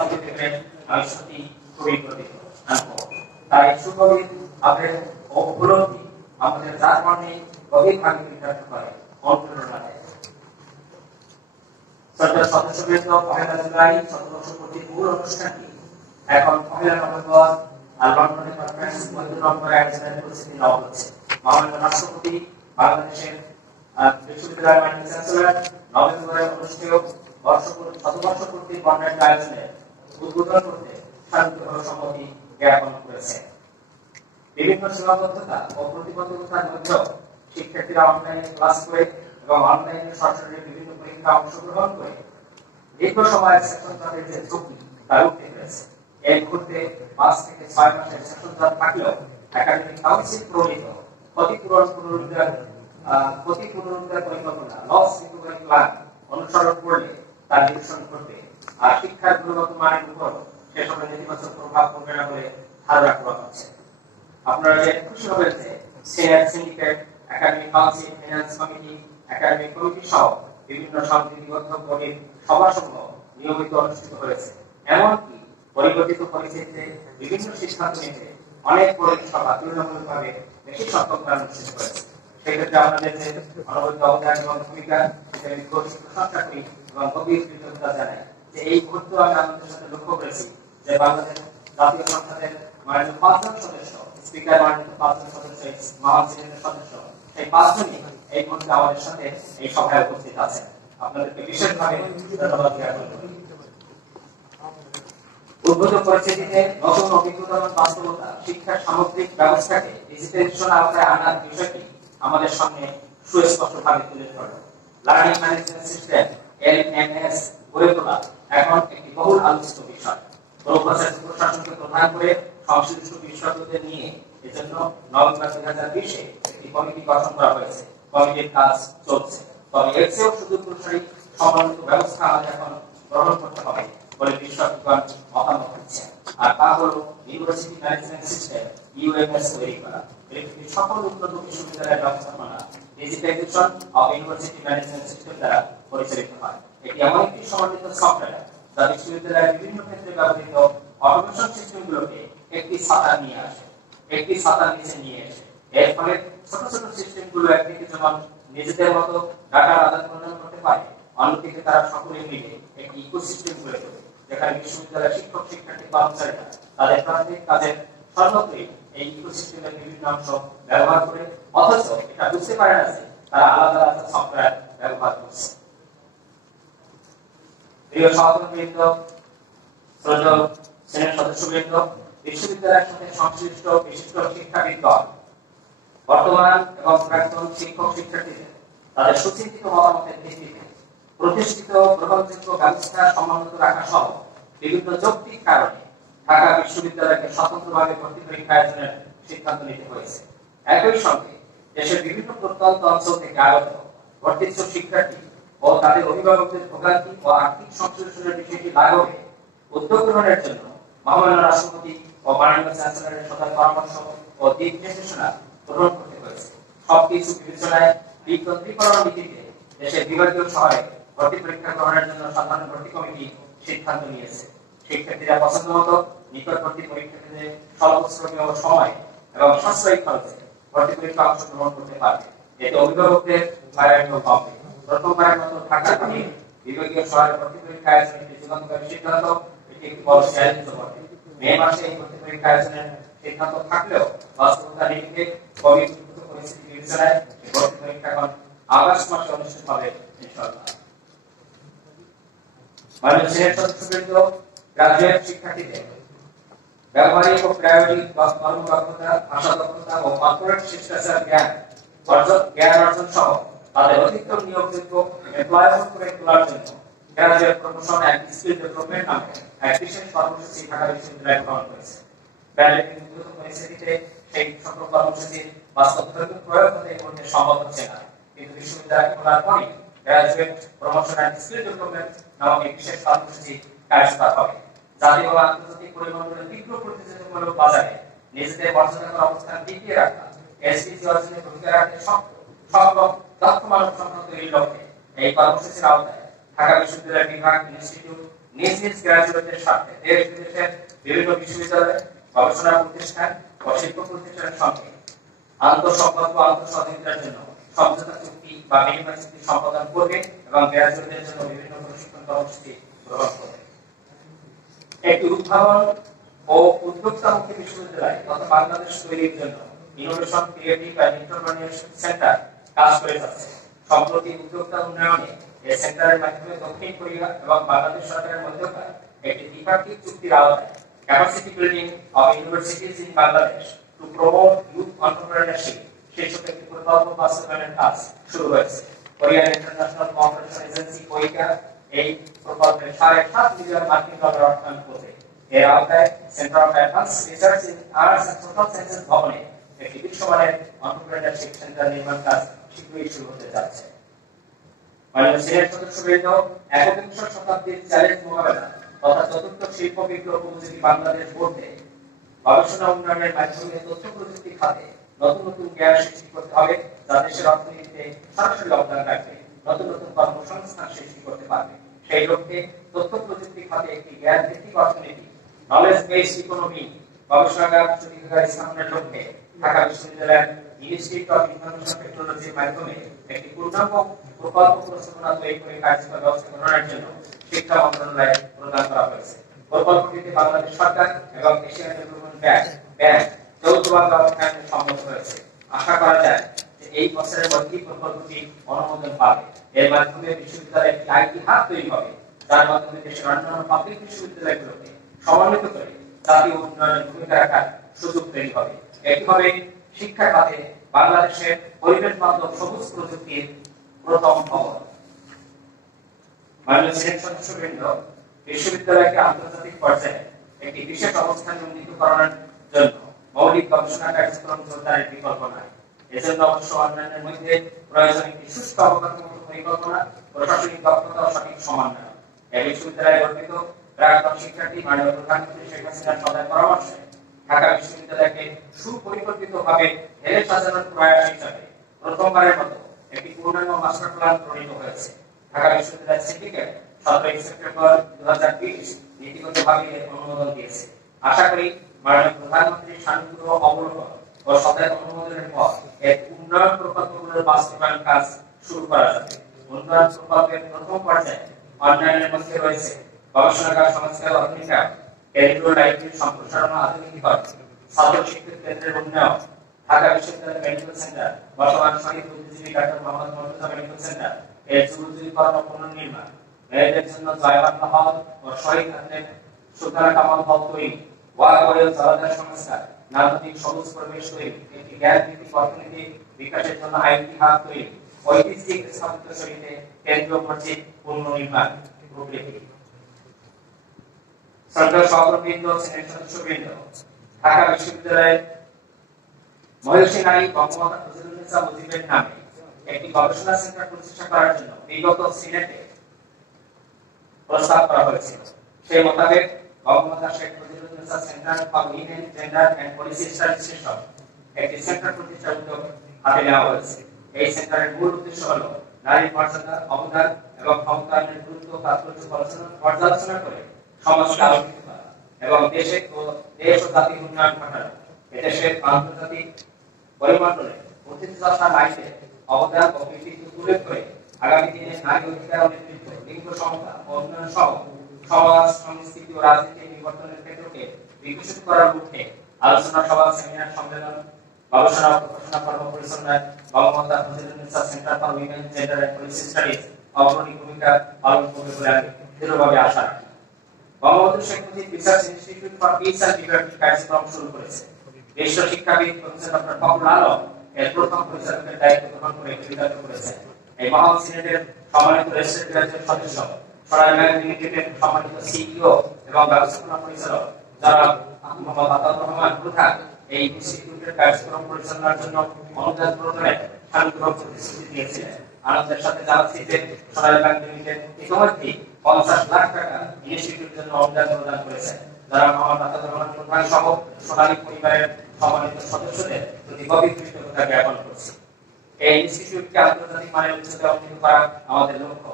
আমি সত্যি খুবই গর্বিত। তাই সুকবির আবেগ ও উপলব্ধি আমাদের যার মনে গভীরভাবে বিরাজ করে, অনুপ্রেরণা দেয়। সরকার সদস্যবৃন্দ, পহেলা জুলাই 1750 মূল অনুষ্ঠানটি এখন পহেলা নভেম্বর আর লন্ডনে কনফারেন্স নম্বর আয়োজনের পরিস্থিতি নেওয়া হচ্ছে। মাননীয় রাষ্ট্রপতি বাংলাদেশের বিশ্ববিদ্যালয়ের মাননীয় চ্যান্সেলর নভেম্বরে অনুষ্ঠেয় শতবর্ষপূর্তি কনফারেন্স আয়োজনের উদ্বোধন করতে শান্তিপূর্ণ সম্মতি জ্ঞাপন করেছে। বিভিন্ন সীমাবদ্ধতা ও প্রতিবন্ধকতার মধ্যেও শিক্ষার্থীরা অনলাইনে ক্লাস করে এবং অনলাইনে সরাসরি বিভিন্ন পরীক্ষা অংশগ্রহণ করে দীর্ঘ সময়ের সেশন জটের যে ঝুঁকি তা উঠতে পেরেছে। এই মুহূর্তে 5 থেকে 6 মাসের সেশন জট থাকলেও একাডেমিক কাউন্সিল প্রণীত ক্ষতিপূরণ পরিকল্পনা লস রিকভারি প্ল্যান অনুসরণ করলে তার নিরসন করবে, আর শিক্ষার গুণগত মানের উপর সেসবের নেতিবাচক প্রভাব পড়বে না বলে ধারণা করা হচ্ছে। আপনারা যে খুশি হবেন যে senior syndicate, academic council, finance committee, academic committee সহ বিভিন্ন সংবিধিবদ্ধ বডির সভা-সমূহ নিয়মিত অনুষ্ঠিত হয়েছে। এমনকি পরিবর্তিত পরিস্থিতিতে বিভিন্ন সিদ্ধান্ত নিতে অনেক পরিসভা তুলনামূলকভাবে বেশি সক্ষমতা অনুষ্ঠিত হয়েছে। সেক্ষেত্রে আমাদের যে অনবদ্য অবদান এবং ভূমিকা, সেটা আমি প্রশংসা করি এবং গভীর কৃতজ্ঞতা জানাই যে এই মুহূর্তে আমি আমাদের সাথে লক্ষ্য করেছি যে বাংলাদেশ জাতীয় সংসদের মাননীয় 5 জন সদস্য, স্পিকার মাননীয় 5 জন সদস্য, মহাসচিবের সদস্য, সেই 5 জনই এই মুহূর্তে আমাদের সাথে এই সভায় উপস্থিত আছেন। আপনাদেরকে বিশেষভাবে ধন্যবাদ জ্ঞাপন করি। উদ্ভূত পরিস্থিতিতে নতুন অভিজ্ঞতা বাস্তবতা শিক্ষার সামগ্রিক ব্যবস্থাকে ডিজিটাইজেশন আওতায় আনার বিষয়টি আমাদের সামনে সুস্পষ্টভাবে তুলে ধরল। লার্নিং ম্যানেজমেন্ট সিস্টেম LMS গড়ে তোলা এখন একটি বহুল আলোচিত বিষয়। প্রশাসনকে প্রধান করে সংশ্লিষ্ট বিশেষজ্ঞদের নিয়ে এজন্য নভেম্বর 2020-এ একটি কমিটি গঠন করা হয়েছে। কমিটির কাজ চলছে, তবে এর চেয়েও সুদূরপ্রসারী সমন্বিত ব্যবস্থা আমাদের এখন গ্রহণ করতে হবে বলে বিশেষজ্ঞগণ মতামত দিচ্ছেন। আর তা হলো ইউনিভার্সিটি ম্যানেজমেন্ট সিস্টেম UMS তৈরি করা। এটি সকল উন্নত বিশ্ববিদ্যালয়ের ব্যবস্থাপনা digitisation of university management system দ্বারা পরিচালিত হয়। এটি এমন একটি সমন্বিত সফটওয়্যার যা বিশ্ববিদ্যালয়ের বিভিন্ন ক্ষেত্রে ব্যবহৃত অটোমেশন সিস্টেমগুলোকে একটি ছাতার নিচে নিয়ে আসে। এর ফলে ছোট ছোট সিস্টেমগুলো একদিকে যেমন নিজেদের মতো ডাটার আদান প্রদান করতে পারে, অন্যদিকে তারা সকলে মিলে একটি ইকোসিস্টেম গড়ে তোলে, যেখানে বিশ্ববিদ্যালয়ের শিক্ষক, শিক্ষার্থী, কর্মচারীরা তাদের প্রাথমিক কাজের সর্বত্রই এই ইকোসিস্টেমের বিভিন্ন অংশ ব্যবহার করে, অথচ এটা বুঝতে পারে না যে তারা আলাদা আলাদা সফটওয়্যার ব্যবহার করছে। প্রিয় সহকর্মীবৃন্দ, শ্রদ্ধেয় সিনেট সদস্যবৃন্দ, বিশ্ববিদ্যালয়ের সাথে সংশ্লিষ্ট বিশিষ্ট শিক্ষাবিদগণ বর্তমান এবং প্রাক্তন শিক্ষক শিক্ষার্থীদের তাদের সুচিন্তিত মতামতের ভিত্তিতে প্রতিষ্ঠিত গ্রহণযোগ্য ব্যবস্থা সমুন্নত রাখা সহ বিভিন্ন যৌক্তিক কারণে ঢাকা বিশ্ববিদ্যালয়কে স্বতন্ত্রভাবে ভর্তি পরীক্ষা আয়োজনের সিদ্ধান্ত নিতে হয়েছে। একই সঙ্গে দেশের বিভিন্ন প্রত্যন্ত অঞ্চল থেকে আগত ভর্তিচ্ছুক শিক্ষার্থী ও তাদের অভিভাবকদের ভোগান্তি ও আর্থিক সংশ্লেষণের বিষয়টি লাঘবে উদ্যোগ গ্রহণের জন্য মহামান্য রাষ্ট্রপতি ও মাননীয় চ্যান্সেলরের সদয় পরামর্শ ও দিক নির্দেশনা গ্রহণ করতে হয়েছে। সবকিছু বিবেচনায় বিকেন্দ্রীকরণ নীতিতে দেশের বিভাগীয় শহরে ভর্তি পরীক্ষা গ্রহণের জন্য সাধারণ ভর্তি কমিটি সিদ্ধান্ত নিয়েছে। শিক্ষার্থীরা পছন্দ মতো নিকটবর্তী পরীক্ষা কেন্দ্রে স্বল্পশ্রমীয় সময় এবং সাশ্রয়ী খরচে ভর্তি পরীক্ষা অংশগ্রহণ করতে পারবে। এতে অভিভাবকদের হয়রানিও কমবে। প্রথমবারের মতো ঢাকা বিভাগীয় শহরে ভর্তি পরীক্ষা আয়োজনের একটি যুগান্তকারী সিদ্ধান্ত, এটি একটি বড় চ্যালেঞ্জ বটে। মে মাসে এই ভর্তি পরীক্ষা আয়োজনের সিদ্ধান্ত থাকলেও বাস্তবতা নিরিখে কোভিড পরিস্থিতি বিবেচনায় ভর্তি পরীক্ষা এখন আগস্ট মাসে অনুষ্ঠিত হবে ইনশাআল্লাহ। মাননীয় সিনেট সদস্যবৃন্দ, গ্রাজুয়েট শিক্ষার্থীদের ব্যবহারিক ও প্রায়োগিক কর্মদক্ষতা, ভাষা দক্ষতা ও কর্পোরেট শিষ্টাচার জ্ঞান অর্জন সহ তাদের অধিকতর নিয়োগযোগ্য এমপ্লয়েবল করে তোলার জন্য graduate promotion and skill development নামে এক বিশেষ কর্মসূচি ঢাকা বিশ্ববিদ্যালয় গ্রহণ করেছে। প্যান্ডেমিক পরিস্থিতিতে সেই সকল কর্মসূচির বাস্তবধর্মী প্রয়োগ হতে এই মুহূর্তে সম্ভব হচ্ছে না, কিন্তু বিশ্ববিদ্যালয় খোলার পরই graduate promotion and skill development নামক এই বিশেষ কর্মসূচি কার্যকর হবে। জাতীয় ও আন্তর্জাতিক পরিমণ্ডলের তীব্র প্রতিযোগিতামূলক বাজারে নিজেদের মর্যাদাকর অবস্থান টিকিয়ে রাখা, এসপিসি অর্জনে ভূমিকা রাখতে সক্ষম দক্ষ মানব সম্পদ তৈরির লক্ষ্যে এই কর্মসূচির আওতায় ঢাকা বিশ্ববিদ্যালয়ের বিভাগ, ইনস্টিটিউট, নিজ নিজ গ্রাজুয়েটের সাথে দেশ বিদেশের বিভিন্ন বিশ্ববিদ্যালয়, গবেষণা প্রতিষ্ঠান ও শিল্প প্রতিষ্ঠানের সঙ্গে আন্তঃসম্পর্ক ও আন্তঃসহযোগিতার জন্য সমঝোতা চুক্তি বা বিনিময় চুক্তি সম্পাদন করবে এবং গ্রাজুয়েটদের জন্য বিভিন্ন প্রশিক্ষণ কর্মসূচি গ্রহণ করবে। একটি উদ্ভাবন ও উদ্যোক্তামুখী বিশ্ববিদ্যালয় তথা বাংলাদেশ তৈরির জন্য innovation creative and entrepreneurship centre কাজ করে যাচ্ছে। সম্প্রতি উদ্যোক্তা উন্নয়নে এই সেন্টারের মাধ্যমে দক্ষিণ কোরিয়া এবং বাংলাদেশ সরকারের মধ্যকার একটি দ্বিপাক্ষিক চুক্তির আওতায় capacity building of universities in Bangladesh to promote youth entrepreneurship শীর্ষক একটি প্রকল্প বাস্তবায়নের কাজ শুরু হয়েছে। কোরিয়ান ইন্টারন্যাশনাল কোঅপারেশন এজেন্সি কোইকা এই প্রকল্পে 7.5 মিলিয়ন মার্কিন ডলার অর্থায়ন করবে। এর আওতায় centre of advance research in arts and social sciences ভবনে একটি বিশ্বমানের এন্টারপ্রেনিউরশিপ সেন্টার নির্মাণ কাজ শীঘ্রই শুরু হতে যাচ্ছে। মাননীয় সিনেট সদস্যবৃন্দ, একবিংশ শতাব্দীর চ্যালেঞ্জ মোকাবেলা তথা চতুর্থ শিল্প বিপ্লব উপযোগী বাংলাদেশ গড়তে গবেষণা উন্নয়নের মাধ্যমে তথ্য প্রযুক্তি খাতে নতুন নতুন জ্ঞান সৃষ্টি করতে হবে, যা দেশের অর্থনীতিতে সরাসরি অবদান রাখবে, নতুন নতুন কর্মসংস্থান সৃষ্টি করতে পারবে। সেই লক্ষ্যে তথ্য প্রযুক্তি খাতে একটি জ্ঞান ভিত্তিক অর্থনীতি নলেজ বেসড ইকোনমি গবেষণাগার প্রতিষ্ঠার স্থাপনের লক্ষ্যে ঢাকা বিশ্ববিদ্যালয়ের ইনস্টিটিউট অফ ইনফরমেশন টেকনোলজির মাধ্যমে একটি পূর্ণাঙ্গ প্রকল্প প্রস্তাবনা তৈরি করে কার্যকর ব্যবস্থা গ্রহণের জন্য শিক্ষা মন্ত্রণালয়ে প্রদান করা হয়েছে। প্রকল্পটিতে বাংলাদেশ সরকার এবং এশিয়ান ডেভেলপমেন্ট ব্যাংক যৌথভাবে অর্থায়নে সম্মত হয়েছে। আশা করা যায় যে এই বছরের মধ্যেই প্রকল্পটি অনুমোদন পাবে। এর মাধ্যমে বিশ্ববিদ্যালয়ে একটি আইটি হাব তৈরি হবে, যার মাধ্যমে দেশের অন্যান্য পাবলিক বিশ্ববিদ্যালয়গুলোকে সমন্বিত করে জাতীয় উন্নয়নের ভূমিকা রাখার সুযোগ তৈরি হবে। একইভাবে শিক্ষা খাতে বাংলাদেশের পরিবেশ বান্ধব সবুজ প্রযুক্তির প্রথম খবর। মাননীয় সিনেট সদস্যবৃন্দ, বিশ্ববিদ্যালয়কে আন্তর্জাতিক পর্যায়ে একটি বিশেষ অবস্থানে উন্নীত করার জন্য মৌলিক গবেষণা কার্যক্রম জোরদারের বিকল্প নাই। এজন্য অবশ্য অন্যান্যের মধ্যে প্রয়োজন একটি সুস্থ অবকাঠামোগত পরিকল্পনা, প্রশাসনিক দক্ষতা ও সঠিক সমন্বয়। এই বিশ্ববিদ্যালয়ে গঠিত প্রাক্তন শিক্ষার্থী মাননীয় প্রধানমন্ত্রী শেখ হাসিনার সদয় পরামর্শে ঢাকা বিশ্ববিদ্যালয়কে সুপরিকল্পিতভাবে ঢেলে সাজানোর প্রয়াস হিসাবে প্রথমবারের মতো একটি পূর্ণাঙ্গ মাস্টার প্ল্যান প্রণীত হয়েছে। ঢাকা বিশ্ববিদ্যালয়ের সিন্ডিকেট 17 সেপ্টেম্বর 2020 নীতিগতভাবে এর অনুমোদন দিয়েছে। আশা করি মাননীয় প্রধানমন্ত্রীর শান্তিপূর্ণ অবলোকন ও সদয় অনুমোদনের পর এর উন্নয়ন প্রকল্পগুলোর বাস্তবায়ন কাজ শুরু করা যাবে। উন্নয়ন প্রকল্পের প্রথম পর্যায়ে অন্যান্যের মধ্যে রয়েছে গবেষণাগার সংস্কার ও আধুনিকায়ন, কেন্দ্রীয় লাইব্রেরির সম্প্রসারণ ও আধুনিকীকরণ, ছাত্র শিক্ষক কেন্দ্রের উন্নয়ন, ঢাকা বিশ্ববিদ্যালয় মেডিকেল সেন্টার, বর্তমান Shaheed Buddhijibi doctor Mohammad Murtaza medical centre এর যুগোত্তরীকরণ ও পুনর্নির্মাণ, মেয়েদের জন্য জয় বাংলা হল ও শহীদ আত্মের সুলতানা কামাল হল তৈরি, ওয়াকওয়েল জলাধার সংস্কার, নান্দনিক সবুজ পরিবেশ তৈরি, একটি জ্ঞান ভিত্তিক অর্থনীতি বিকাশের জন্য আইটি হাব তৈরি, ঐতিহ্যিক স্থাপত্য শৈলীতে কেন্দ্রীয় মসজিদ পুনর্নির্মাণ প্রভৃতি। সরকার সহকর্মীবৃন্দ, সিনেট সদস্যবৃন্দ, ঢাকা বিশ্ববিদ্যালয়ের মহিষী নারী বঙ্গমাতা ফজিলুন্নেসা মুজিবের নামে একটি গবেষণা সেন্টার প্রতিষ্ঠা করার জন্য বিগত সিনেটে প্রস্তাব করা হয়েছিল। সেই মোতাবেক Bangamata Sheikh Fazilunnesa centre for women, gender and policy studies শীর্ষক একটি সেন্টার প্রতিষ্ঠার উদ্যোগ হাতে নেওয়া হয়েছে। এই সেন্টারের মূল উদ্দেশ্য হল নারীর মর্যাদা, অবদান এবং ক্ষমতায়নের গুরুত্ব তাৎপর্য পর্যালোচনা করে সমাজকে আলোকিত করা এবং দেশ ও জাতির উন্নয়ন ঘটানো। এদেশের আন্তর্জাতিক পরিমণ্ডলে অতিথিযশা নারীদের অবদান ও কৃতিত্ব উল্লেখ করে আগামী দিনে নারী অধিকার ও নেতৃত্ব, লিঙ্গ সমতা ও উন্নয়ন সহ সমাজ, সংস্কৃতি ও রাজনীতির বিবর্তনের ক্ষেত্রকে বিকশিত করার লক্ষ্যে আলোচনা সভা, সেমিনার, সম্মেলন, গবেষণা ও প্রকাশনা কর্ম পরিচালনায় Bangamata Fazilunnesa centre for women, gender and policy studies অগ্রণী ভূমিকা পালন করবে বলে আমি দৃঢ়ভাবে আশা রাখি। Bangabandhu Sheikh Mujib research institute for peace and liberty কার্যক্রম শুরু করেছে। বিশ্ব শিক্ষাবিদ প্রফেসর ডক্টর ফখরুল আলম এর প্রথম পরিচালকের দায়িত্ব গ্রহণ করে পরিচালিত করেছেন। এই মহান সিনেটের সম্মানিত রেজিস্ট্রেটর সদস্য, সরাই ব্যাংক লিমিটেডের সম্মানিত সিইও এবং ব্যবস্থাপনা পরিচালক যারা মোহাম্মদ আতাউর রহমান প্রধান এই ইনস্টিটিউটের কার্যক্রম পরিচালনার জন্য অনুদান প্রদানে শান্তিপূর্ণ প্রতিশ্রুতি দিয়েছিলেন। আনন্দের সাথে জানাচ্ছি যে সরাই ব্যাংক লিমিটেড ইতিমধ্যে 50 লাখ টাকা ইনস্টিটিউটের জন্য অনুদান প্রদান করেছে, যারা মোহাম্মদ আতাউর রহমান প্রধান সহ সোনালী পরিবারের সম্মানিত সদস্যদের প্রতি গভীর কৃতজ্ঞতা জ্ঞাপন করছি। এই ইনস্টিটিউটকে আন্তর্জাতিক মানের উচ্চতায় উন্নীত করা আমাদের লক্ষ্য।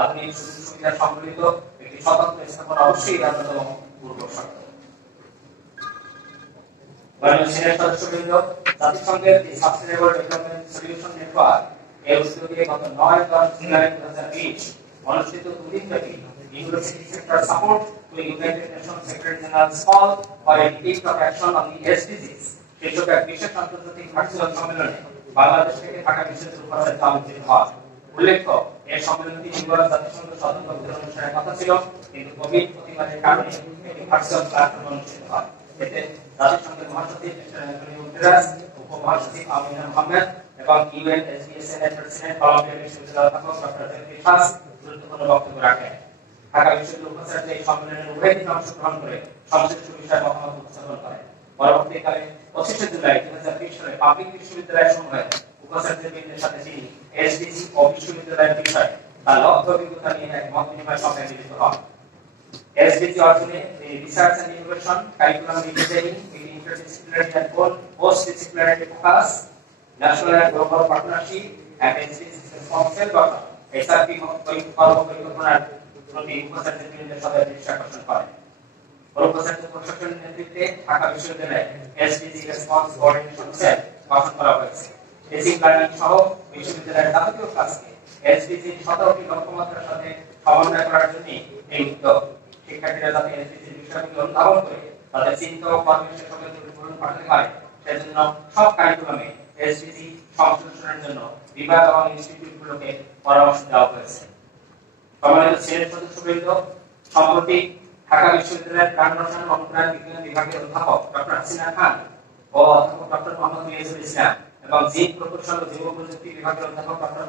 আধুনিক সুযোগ সুবিধা সম্বলিত একটি স্বতন্ত্র স্থাপনা অবশ্যই অন্যতম পূর্ব শর্ত। সিনেট সদস্যবৃন্দ, জাতিসংঘের সাস্টেইনেবল ডেভেলপমেন্ট সলিউশন নেটওয়ার্ক এর উদ্যোগে গত 9 জুলাই 2020 অনুষ্ঠিত দুদিনব্যাপী university sector support to United Nations secretary general's call for a declaration of action on the SDGs শীর্ষক এক বিশেষ আন্তর্জাতিক ভার্চুয়াল সম্মেলনে বাংলাদেশ থেকে ঢাকা বিশ্ববিদ্যালয়ের উপাচার্য আমন্ত্রিত হন। উল্লেখ্য, এই সম্মেলনটি নির্বাচন জাতিসংঘ সাধারণ অনুষ্ঠানের কথা ছিল, কিন্তু কোভিড প্রতিবাদের কারণে এটি ভার্চুয়াল প্ল্যাটফর্মে অনুষ্ঠিত হয়। এতে জাতিসংঘের মহাসচিব অ্যান্টনিও গুতেরেস, উপমহাসচিব আমিনা মোহাম্মদ এবং ইউএনএসডিএস-এর প্রেসিডেন্ট কলম্বিয়া বিশ্ববিদ্যালয়ের অধ্যাপক ডক্টর জেফরি ফাস গুরুত্বপূর্ণ বক্তব্য রাখেন। ঢাকা বিশ্ববিদ্যালয়ের উপাচার্য এই সম্মেলনের উভয় দিন অংশগ্রহণ করে সংশ্লিষ্ট বিষয়ে মতামত উপস্থাপন করেন। পরবর্তীকালে 25 জুলাই 2020 সালে পাবলিক বিশ্ববিদ্যালয় সমূহের উপাচার্যবৃন্দের সাথে তিনি এসডিজি ও বিশ্ববিদ্যালয়ের বিষয়ে তার লক্ষ্য অভিজ্ঞতা নিয়ে এক মত বিনিময় সভায় মিলিত হন। SDG অর্জনে research and innovation, curriculum redesigning with interdisciplinary and post-disciplinary focus, national and global partnership and SDG responsible গঠন, এসআরপি পরিকল্পনার প্রতি উপাচার্যবৃন্দের সাথে দৃষ্টি আকর্ষণ করেন। উপাচার্য প্রশাসনের নেতৃত্বে ঢাকা বিশ্ববিদ্যালয়ে SDG রেসপন্স কোঅর্ডিনেশন সেল গঠন করা হয়েছে। টিচিং লার্নিং সহ বিশ্ববিদ্যালয়ের যাবতীয় কাজকে SDG 17টি লক্ষ্যমাত্রার সাথে সমন্বয় করার জন্য এই উদ্যোগ। শিক্ষার্থীরা যাতে এসডিজির বিষয়গুলো অনুধাবন করে তাদের চিন্তা ও কর্মসূচির সঙ্গে পরিপূর্ণ করতে পারে, সেজন্য সব কারিকুলামে এসডিজি সংশ্লেষণের জন্য বিভাগ এবং ইনস্টিটিউটগুলোকে পরামর্শ দেওয়া হয়েছে। সম্মানিত সিনেট সদস্যবৃন্দ, সম্প্রতি ঢাকা বিশ্ববিদ্যালয়ের প্রাণ রসায়ন ও অনুপ্রাণ বিজ্ঞান বিভাগের অধ্যাপক ডক্টর হাসিনা খান ও অধ্যাপক ডক্টর মোহাম্মদ মিয়াজুল ইসলাম এবং জীব প্রকৌশল ও জীব প্রযুক্তি বিভাগের অধ্যাপক ডক্টর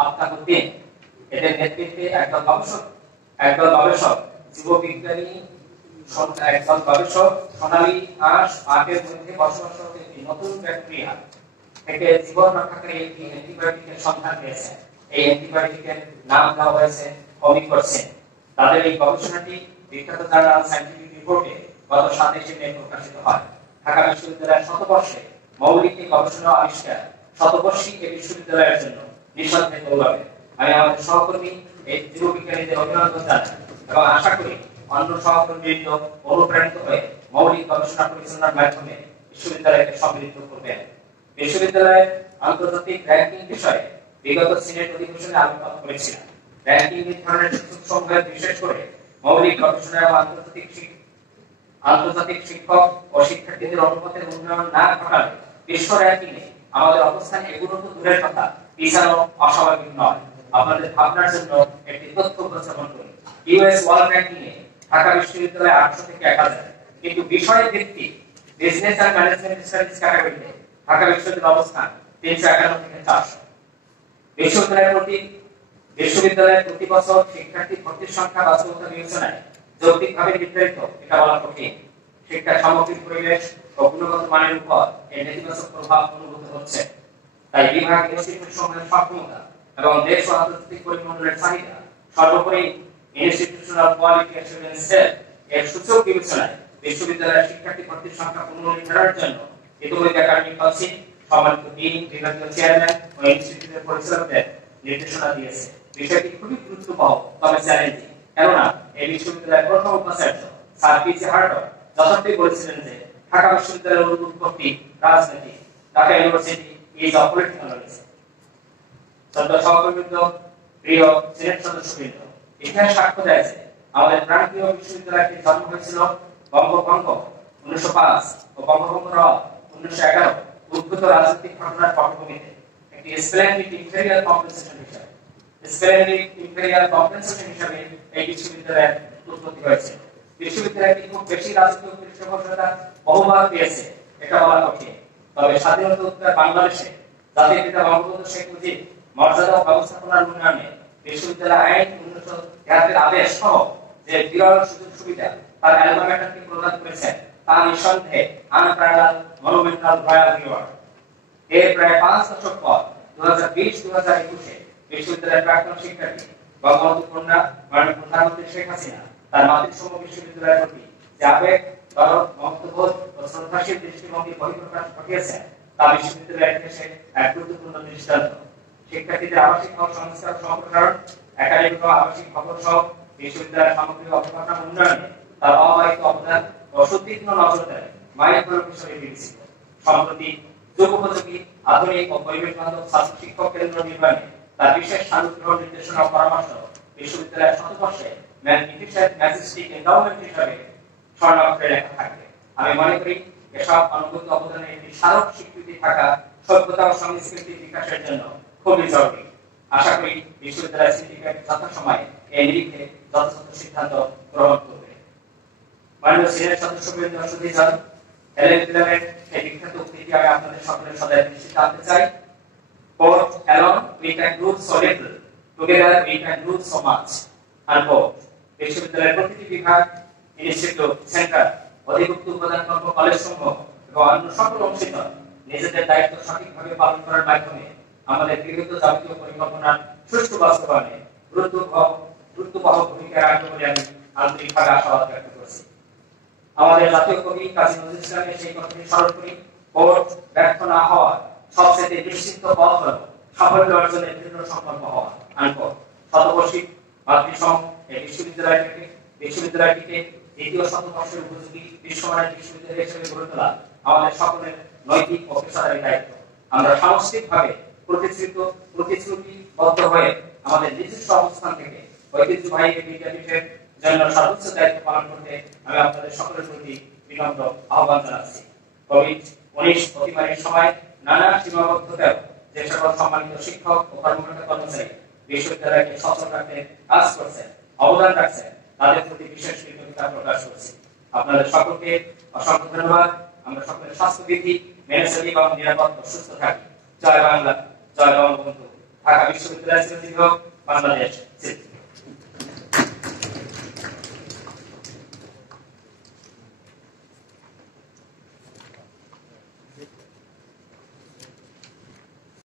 আফতাব উদ্দিন এদের নেতৃত্বে একদল গবেষক জীববিজ্ঞানী একদল গবেষক সোনালী হাঁস মাঠের মধ্যে বসবাসরত একটি নতুন ব্যাকটেরিয়া থেকে জীবন রক্ষাকারী একটি অ্যান্টিবায়োটিকের সন্ধান পেয়েছে। এই অ্যান্টিবায়োটিকের নাম দেওয়া হয়েছে কমিকরসিন। তাদের এই গবেষণাটি বিখ্যাত জার্নাল সায়েন্টিফিক রিপোর্টে গত 27 মে প্রকাশিত হয়। ঢাকা বিশ্ববিদ্যালয়ের শতবর্ষে মৌলিক গবেষণা আবিষ্কার শতবর্ষী এই বিশ্ববিদ্যালয়ের জন্য নিঃসন্দেহে গৌরবের। আমি আমাদের সহকর্মী এই জীববিজ্ঞানীদের অভিনন্দন জানাই এবং আশা করি অন্য সহকর্মীবৃন্দ অনুপ্রাণিত হয়ে মৌলিক গবেষণা পরিচালনার মাধ্যমে বিশ্ববিদ্যালয়কে সমৃদ্ধ করবেন। বিশ্ববিদ্যালয়ের আন্তর্জাতিক র্যাঙ্কিং বিষয়ে বিগত সিনেট অধিবেশনে আলোচনা করেছিলাম। র্যাঙ্কিং নির্ধারণের সূচকসমূহের বিশেষ করে মৌলিক গবেষণা এবং আন্তর্জাতিক শিক্ষক ও শিক্ষার্থীদের অনুপাতের উন্নয়ন না ঘটালে বিশ্ব র্যাঙ্কিংয়ে আমাদের অবস্থান এগুলো তো দূরের কথা, পিছানো অস্বাভাবিক নয়। আপনাদের ভাবনার জন্য একটি তথ্য উপস্থাপন করি। ইউএস ওয়ার্ল্ড র্যাঙ্কিংয়ে ঢাকা বিশ্ববিদ্যালয় 800 থেকে 1000, কিন্তু বিষয় ভিত্তিক বিজনেস এন্ড ম্যানেজমেন্ট স্টাডিজ ক্যাটাগরিতে ঢাকা বিশ্ববিদ্যালয়ের অবস্থান 351 থেকে 400। বিশ্ববিদ্যালয়ের প্রতি বছর শিক্ষার্থী ভর্তির সংখ্যা বাস্তবতা বিবেচনায় যৌক্তিকভাবে নির্ধারিত, এটা বলা কঠিন। শিক্ষার সামগ্রিক পরিবেশ ও গুণগত মানের উপর এর নেতিবাচক প্রভাব অনুভূত হচ্ছে। তাই বিভাগ ইনস্টিটিউট সমূহের সক্ষমতা এবং দেশ ও আন্তর্জাতিক পরিমণ্ডলের চাহিদা, সর্বোপরি ইনস্টিটিউশনাল কোয়ালিটি অ্যাসুরেন্স সেল এর সূচক বিবেচনায় বিশ্ববিদ্যালয়ের শিক্ষার্থী ভর্তির সংখ্যা পুনর্নির্ধারণের জন্য ইতিমধ্যে একাডেমিক কাউন্সিল, সম্মানিত ডিন, বিভাগীয় চেয়ারম্যান ও ইনস্টিটিউটের পরিচালকদের নির্দেশনা দিয়েছে। বিষয়টি খুবই গুরুত্বপূর্ণ তবে চ্যালেঞ্জিং, কেননা এই বিশ্ববিদ্যালয়ের প্রথম উপাচার্য স্যার পিজে হার্টর যথার্থই বলেছিলেন যে ঢাকা বিশ্ববিদ্যালয়ের উৎপত্তি রাজনীতি, Dhaka university is a political organisation. শ্রদ্ধেয় সহকর্মীবৃন্দ, প্রিয় সিনেট সদস্যবৃন্দ, ইতিহাস সাক্ষ্য দেয় যে আমাদের প্রাণপ্রিয় বিশ্ববিদ্যালয়টির জন্ম হয়েছিল বঙ্গভঙ্গ 1905 ও বঙ্গভঙ্গ 1911 উদ্ভূত রাজনৈতিক ঘটনার পটভূমিতে একটি স্প্লেন্ডিড ইম্পেরিয়াল কম্পেনসেশন হিসাবে এই বিশ্ববিদ্যালয়ের উৎপত্তি হয়েছে। বিশ্ববিদ্যালয়টি খুব বেশি রাজকীয় পৃষ্ঠপোষকতা বহুবার পেয়েছে, এটা বলা কঠিন। তবে স্বাধীনতা বাংলাদেশে জাতির পিতা বঙ্গবন্ধু শেখ মুজিব মর্যাদা ও ব্যবস্থাপনার উন্নয়নে বিশ্ববিদ্যালয় আইন 1973 আদেশ সহ যে বিরল সুযোগ সুবিধা তার অ্যালমামেটারকে প্রদান করেছেন, তা নিঃসন্দেহে আনপ্যারালাল মনুমেন্টাল রয়্যাল রিওয়ার্ড। এর প্রায় 5 দশক পর 2020-2021 বিশ্ববিদ্যালয়ের প্রাক্তন শিক্ষার্থী বঙ্গবন্ধু কন্যা মাননীয় প্রধানমন্ত্রী শেখ হাসিনা তার মাতৃসম বিশ্ববিদ্যালয়ের প্রতি যে আবেগ, দরদ, মমত্ববোধ ও শ্রদ্ধাশীল দৃষ্টিভঙ্গি বহিঃপ্রকাশ ঘটিয়েছেন, তা বিশ্ববিদ্যালয়ের ইতিহাসে এক গুরুত্বপূর্ণ দৃষ্টান্ত। শিক্ষার্থীদের আবাসিক ভবন সংস্কার ও সম্প্রসারণ, একাডেমিক ও আবাসিক ভবন সহ বিশ্ববিদ্যালয়ের সামগ্রিক অবকাঠামো উন্নয়নে তার অবারিত অবদান ও সুতীক্ষ্ণ নজরদারি মাইলফলক হিসেবে বিবেচিত। সম্প্রতি যুগোপযোগী আধুনিক ও পরিবেশ বান্ধব ছাত্র শিক্ষক কেন্দ্র নির্মাণে তার বিশেষ সানুগ্রহ নির্দেশনা ও পরামর্শ বিশ্ববিদ্যালয়ের শতবর্ষে ম্যাগনিফিসেন্ট ম্যাজেস্টিক এন্ডাওমেন্ট হিসেবে স্বর্ণাক্ষরে লেখা থাকবে। আমি মনে করি এসব অনুভূত অবদানের একটি স্মারক স্বীকৃতি থাকা সভ্যতা ও সংস্কৃতির বিকাশের জন্য খুবই জরুরি। আশা করি বিশ্ববিদ্যালয় সিন্ডিকেট যথাসময়ে এই নিরিখে যথাযথ সিদ্ধান্ত গ্রহণ করবে। মাননীয় সিনেট সদস্যবৃন্দ, সুধীজন, হেলেন কেলারের এই বিখ্যাত উক্তিটি আমি আপনাদের সকলের সদয় দৃষ্টিতে আনতে চাই। Quote, alone we can do so little, together we can do so much. Unquote. বিশ্ববিদ্যালয়ের প্রতিটি বিভাগ, ইনস্টিটিউট, সেন্টার, অধিভুক্ত উপাদানকল্প কলেজ সমূহ এবং অন্য সকল অংশীদার নিজেদের দায়িত্ব সঠিকভাবে পালন করার মাধ্যমে আমাদের গৃহীত জাতীয় পরিকল্পনার সুষ্ঠু বাস্তবায়নে গুরুত্ববহ ভূমিকা রাখবে বলে আমি আন্তরিকভাবে আশাবাদ ব্যক্ত করছি। আমাদের জাতীয় কবি কাজী নজরুল ইসলামের সেই কথাটি স্মরণ করি, ভোট ব্যর্থ না হওয়ার সবচেয়ে নিশ্চিত পথ হল সাফল্য অর্জনের দৃঢ় সংকল্প হওয়া। আনকোট। শতবর্ষী মাতৃসম এই বিশ্ববিদ্যালয়টিকে দ্বিতীয় শতবর্ষের উপযোগী বিশ্বমানের বিশ্ববিদ্যালয় হিসেবে গড়ে তোলা আমাদের সকলের নৈতিক ও পেশাদারী দায়িত্ব। আমরা সামষ্টিকভাবে প্রতিশ্রুতিবদ্ধ হয়ে আমাদের নিজস্ব অবস্থান থেকে ঐতিহ্যবাহী বিদ্যাপীঠের জন্য সর্বোচ্চ দায়িত্ব পালন করতে আমি আপনাদের সকলের প্রতি বিনম্র আহ্বান জানাচ্ছি। কোভিড-19 অতিমারীর সময় নানা সীমাবদ্ধতায় যে সকল সম্মানিত শিক্ষক ও কর্মকর্তা কর্মচারী বিশ্ববিদ্যালয়কে সচল রাখতে কাজ করছেন, অবদান রাখছেন, তাদের প্রতি বিশেষ কৃতজ্ঞতা প্রকাশ করছি। আপনাদের সকলকে অসংখ্য ধন্যবাদ। আমরা সকলের স্বাস্থ্যবিধি মেনে চলি এবং নিরাপদ ও সুস্থ থাকি। জয় বাংলা, জয় বঙ্গবন্ধু। ঢাকা বিশ্ববিদ্যালয় চিরজীবী হোক, বাংলাদেশ চিরজীবী।